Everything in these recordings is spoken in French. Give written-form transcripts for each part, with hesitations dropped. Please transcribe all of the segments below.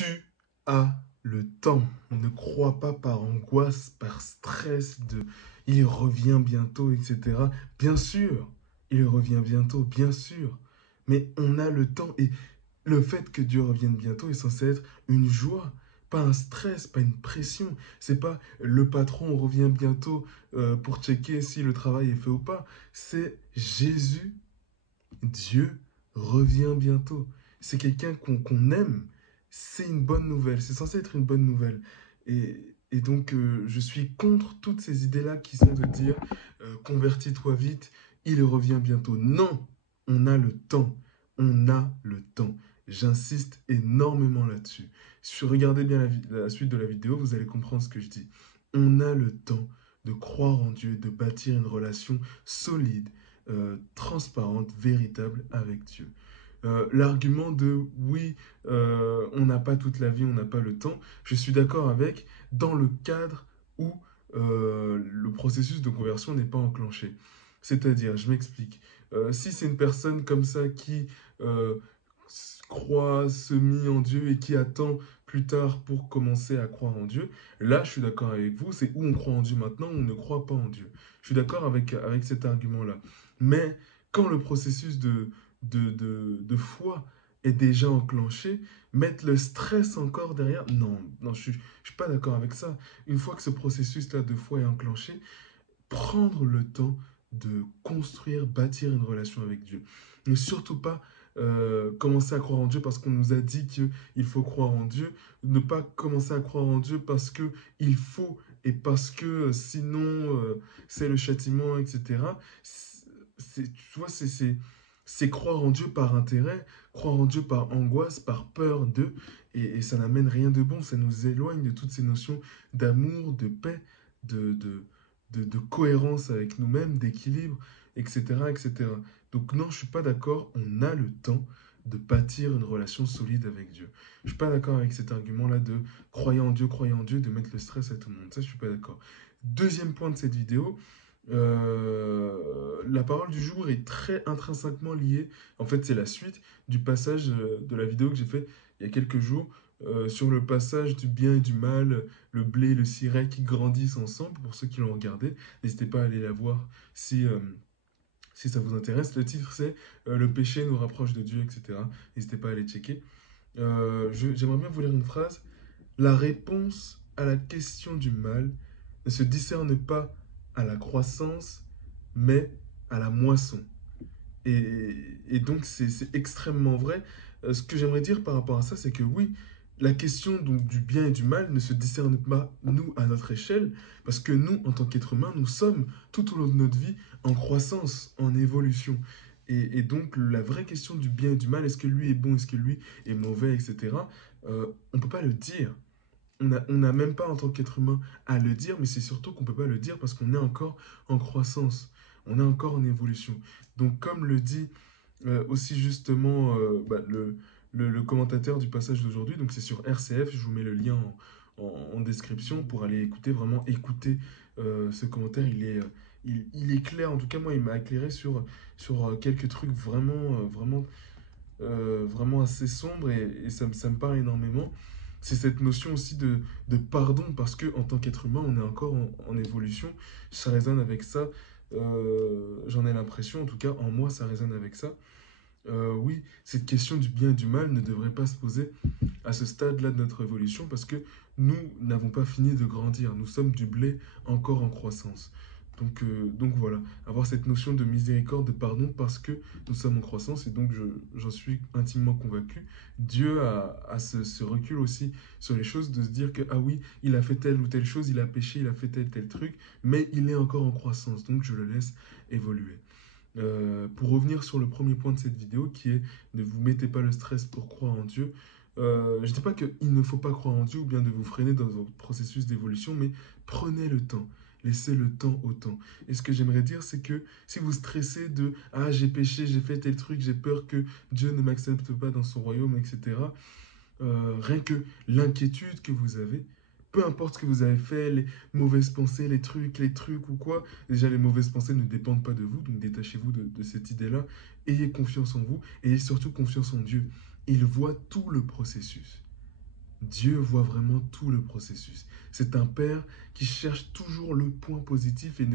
Tu as le temps. Ne crois pas par angoisse, par stress de il revient bientôt, etc. Bien sûr, il revient bientôt, bien sûr. Mais on a le temps et le fait que Dieu revienne bientôt est censé être une joie, pas un stress, pas une pression. C'est pas le patron revient bientôt pour checker si le travail est fait ou pas. C'est Jésus, Dieu revient bientôt. C'est quelqu'un qu'on aime. C'est une bonne nouvelle. C'est censé être une bonne nouvelle. Et donc, je suis contre toutes ces idées-là qui sont de dire convertis-toi vite, il revient bientôt. Non, on a le temps. On a le temps. J'insiste énormément là-dessus. Si vous regardez bien la suite de la vidéo, vous allez comprendre ce que je dis. On a le temps de croire en Dieu, de bâtir une relation solide, transparente, véritable avec Dieu. L'argument de oui, on n'a pas toute la vie, on n'a pas le temps, je suis d'accord avec dans le cadre où le processus de conversion n'est pas enclenché. C'est-à-dire, je m'explique, si c'est une personne comme ça qui euh, croit, se mit en Dieu et qui attend plus tard pour commencer à croire en Dieu, là je suis d'accord avec vous, c'est où on croit en Dieu maintenant ou on ne croit pas en Dieu. Je suis d'accord avec cet argument-là. Mais quand le processus de foi est déjà enclenché, mettre le stress encore derrière, non, non, je suis pas d'accord avec ça. Une fois que ce processus-là de foi est enclenché, prendre le temps de construire, bâtir une relation avec Dieu. Ne surtout pas commencer à croire en Dieu parce qu'on nous a dit qu'il faut croire en Dieu. Ne pas commencer à croire en Dieu parce que il faut et parce que sinon c'est le châtiment, etc. Tu vois, c'est croire en Dieu par intérêt, croire en Dieu par angoisse, par peur d'eux, et ça n'amène rien de bon. Ça nous éloigne de toutes ces notions d'amour, de paix, de, de cohérence avec nous-mêmes, d'équilibre, etc., etc. Donc non, je ne suis pas d'accord, on a le temps de bâtir une relation solide avec Dieu. Je ne suis pas d'accord avec cet argument-là de croyez en Dieu, de mettre le stress à tout le monde. Ça, je ne suis pas d'accord. Deuxième point de cette vidéo, la parole du jour est très intrinsèquement liée. En fait, c'est la suite du passage de la vidéo que j'ai fait il y a quelques jours sur le passage du bien et du mal, le blé et le ciré qui grandissent ensemble. Pour ceux qui l'ont regardé, n'hésitez pas à aller la voir si ça vous intéresse. Le titre, c'est Le péché nous rapproche de Dieu, etc. N'hésitez pas à aller checker. J'aimerais bien vous lire une phrase. La réponse à la question du mal ne se discerne pas à la croissance, mais à la moisson. Et donc, c'est extrêmement vrai. Ce que j'aimerais dire par rapport à ça, c'est que oui, la question donc, du bien et du mal ne se discerne pas, nous, à notre échelle, parce que nous, en tant qu'êtres humains, nous sommes tout au long de notre vie en croissance, en évolution. Et donc, la vraie question du bien et du mal, est-ce que lui est bon, est-ce que lui est mauvais, etc., on ne peut pas le dire. On n'a même pas en tant qu'être humain à le dire, mais c'est surtout qu'on ne peut pas le dire parce qu'on est encore en croissance, on est encore en évolution. Donc comme le dit aussi justement le commentateur du passage d'aujourd'hui, donc c'est sur RCF, je vous mets le lien en description pour aller écouter, vraiment écouter ce commentaire, il est clair, en tout cas moi il m'a éclairé sur quelques trucs vraiment assez sombre et ça me parle énormément. C'est cette notion aussi de pardon, parce que en tant qu'être humain, on est encore en évolution. Ça résonne avec ça. J'en ai l'impression, en tout cas, en moi, ça résonne avec ça. Oui, cette question du bien et du mal ne devrait pas se poser à ce stade-là de notre évolution parce que nous n'avons pas fini de grandir. Nous sommes du blé encore en croissance. Donc voilà, avoir cette notion de miséricorde, de pardon parce que nous sommes en croissance et donc j'en suis intimement convaincu. Dieu a ce recul aussi sur les choses de se dire que ah oui, il a fait telle ou telle chose, il a péché, il a fait tel truc, mais il est encore en croissance, donc je le laisse évoluer. Pour revenir sur le premier point de cette vidéo qui est ne vous mettez pas le stress pour croire en Dieu. Je ne dis pas qu'il ne faut pas croire en Dieu ou bien de vous freiner dans votre processus d'évolution, mais prenez le temps. Laissez le temps au temps. Et ce que j'aimerais dire, c'est que si vous stressez de ah, j'ai péché, j'ai fait tel truc, j'ai peur que Dieu ne m'accepte pas dans son royaume, etc. Rien que l'inquiétude que vous avez, peu importe ce que vous avez fait, les mauvaises pensées, les trucs ou quoi, déjà les mauvaises pensées ne dépendent pas de vous, donc détachez-vous de cette idée-là, ayez confiance en vous, ayez surtout confiance en Dieu. Il voit tout le processus. Dieu voit vraiment tout le processus. C'est un Père qui cherche toujours le point positif et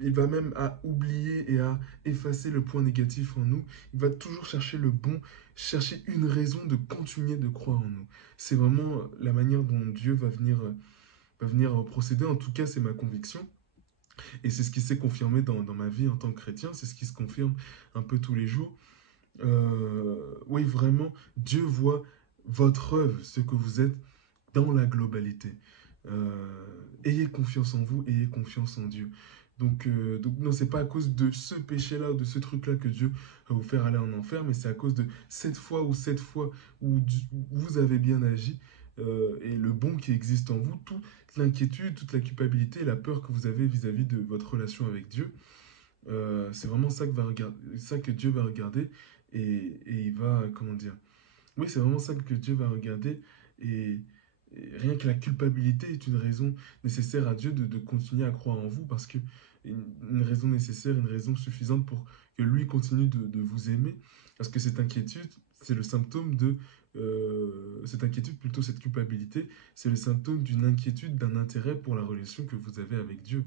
il va même à oublier et à effacer le point négatif en nous. Il va toujours chercher le bon, chercher une raison de continuer de croire en nous. C'est vraiment la manière dont Dieu va venir procéder. En tout cas, c'est ma conviction. Et c'est ce qui s'est confirmé dans ma vie en tant que chrétien. C'est ce qui se confirme un peu tous les jours. Oui, vraiment, Dieu voit votre œuvre, ce que vous êtes dans la globalité. Ayez confiance en vous, ayez confiance en Dieu. Donc non, c'est pas à cause de ce péché-là ou de ce truc-là que Dieu va vous faire aller en enfer, mais c'est à cause de cette fois où vous avez bien agi et le bon qui existe en vous, toute l'inquiétude, toute la culpabilité et la peur que vous avez vis-à-vis de votre relation avec Dieu. C'est vraiment ça que Dieu va regarder et il va, comment dire, oui, c'est vraiment ça que Dieu va regarder et, et rien que la culpabilité est une raison nécessaire à Dieu de continuer à croire en vous parce que une raison nécessaire, une raison suffisante pour que lui continue de vous aimer parce que cette inquiétude, c'est le symptôme cette inquiétude, plutôt cette culpabilité, c'est le symptôme d'une inquiétude, d'un intérêt pour la relation que vous avez avec Dieu.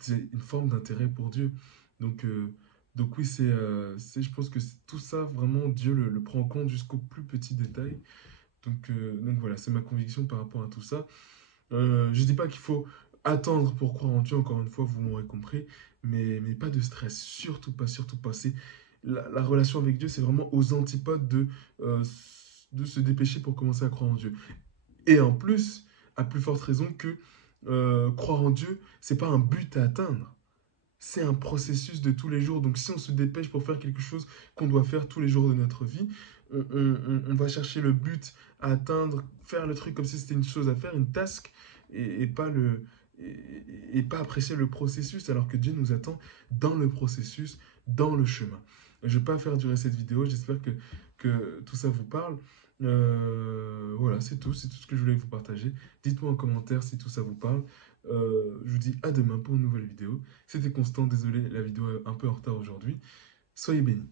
C'est une forme d'intérêt pour Dieu. Donc, euh, donc oui, je pense que tout ça, vraiment, Dieu le prend en compte jusqu'au plus petit détail. Donc voilà, c'est ma conviction par rapport à tout ça. Je dis pas qu'il faut attendre pour croire en Dieu, encore une fois, vous m'aurez compris, mais pas de stress, surtout pas, surtout pas. La relation avec Dieu, c'est vraiment aux antipodes euh, de se dépêcher pour commencer à croire en Dieu. Et en plus, à plus forte raison que croire en Dieu, c'est pas un but à atteindre. C'est un processus de tous les jours. Donc si on se dépêche pour faire quelque chose qu'on doit faire tous les jours de notre vie, on va chercher le but à atteindre, faire le truc comme si c'était une chose à faire, une task, et pas et pas apprécier le processus, alors que Dieu nous attend dans le processus, dans le chemin. Je ne vais pas faire durer cette vidéo, j'espère que tout ça vous parle. Voilà, c'est tout ce que je voulais vous partager. Dites-moi en commentaire si tout ça vous parle. Je vous dis à demain pour une nouvelle vidéo. C'était Constant, désolé, la vidéo est un peu en retard aujourd'hui. Soyez bénis.